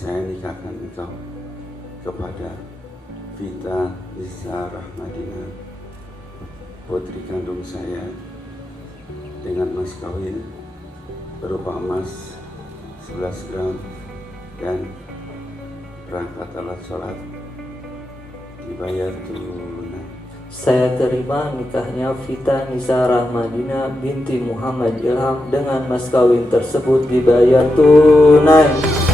saya nikahkan engkau kepada Vita Nisa Rahmadina, putri kandung saya, dengan mas kawin berupa emas 11 gram dan perangkat alat sholat dibayar tunai. Saya terima nikahnya Vita Nisa Rahmadina binti Muhammad Ilham dengan mas kawin tersebut dibayar tunai.